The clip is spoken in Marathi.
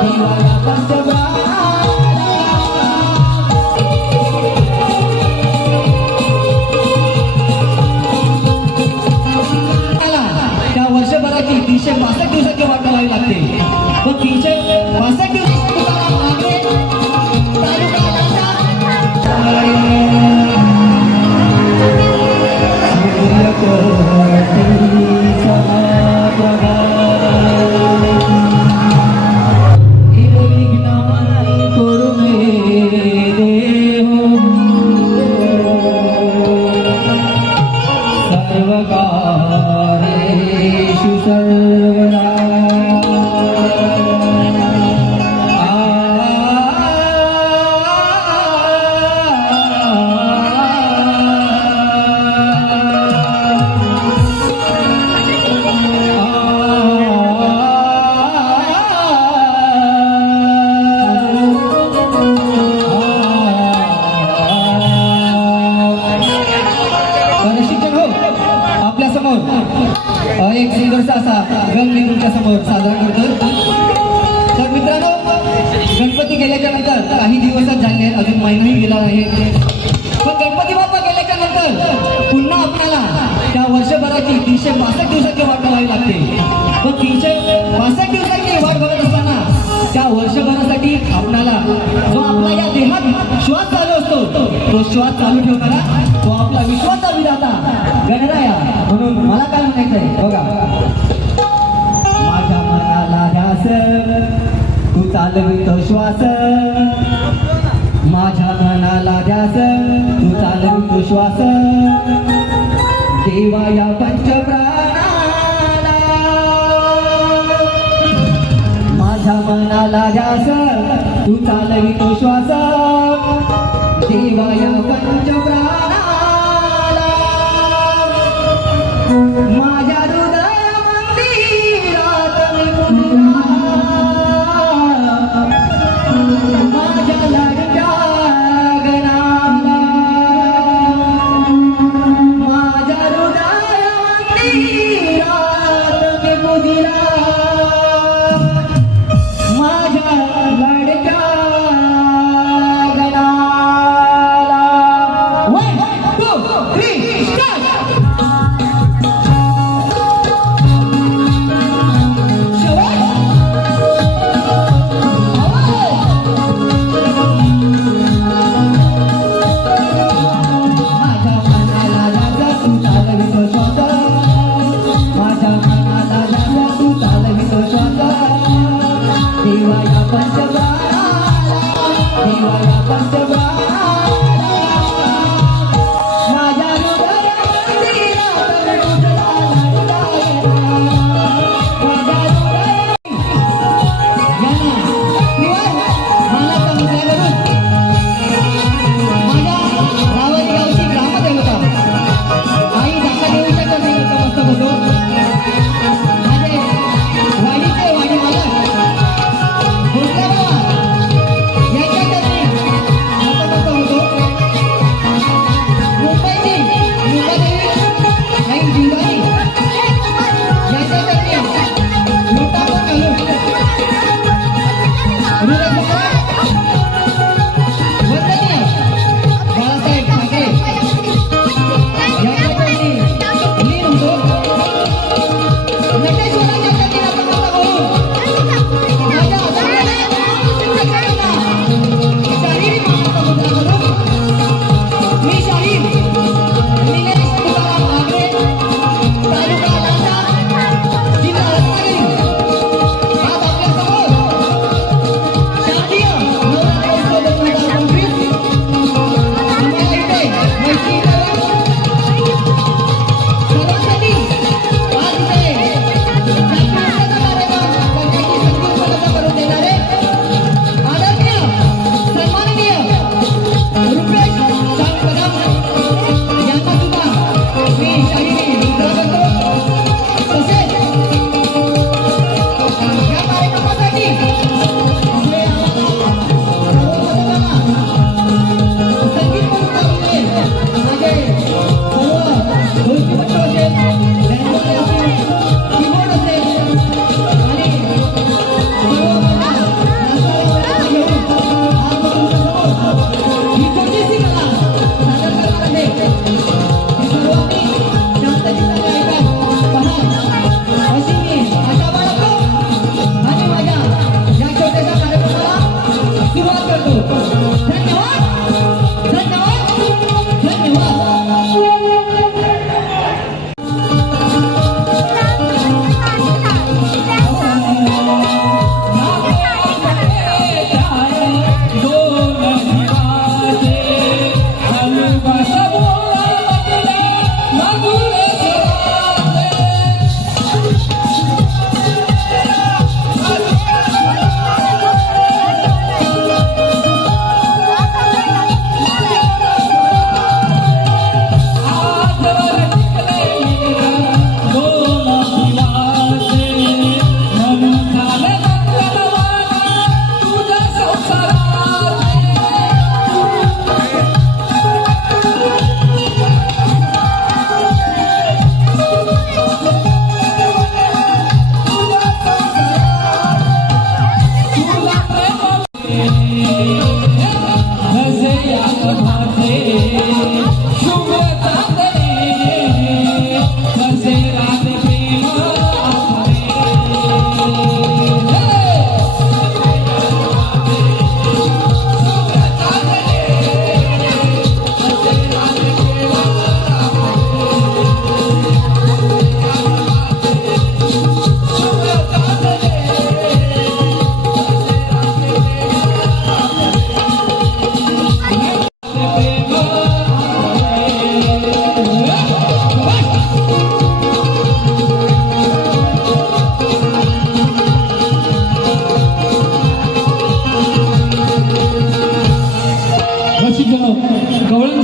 Viva la Paz विश्वास चालू असतो. तो श्वास चालू ठेवताना तो आपला विश्वास विश्वाचा विधाता गणराया म्हणून मला काय म्हणायचंय? बघा. माझ्या मनाला ध्यास. तू चालवितो श्वास. माझ्या मनाला ध्यास. तू चालवितो श्वास. देवा या पंच माझ्या मनाला ध्यास. तू चालवितो श्वास. ಶಿವಾಯ ಪಂಚಪ್ರ vai acontecer. Thank you. നശിക്കുന്നു കവളിൽ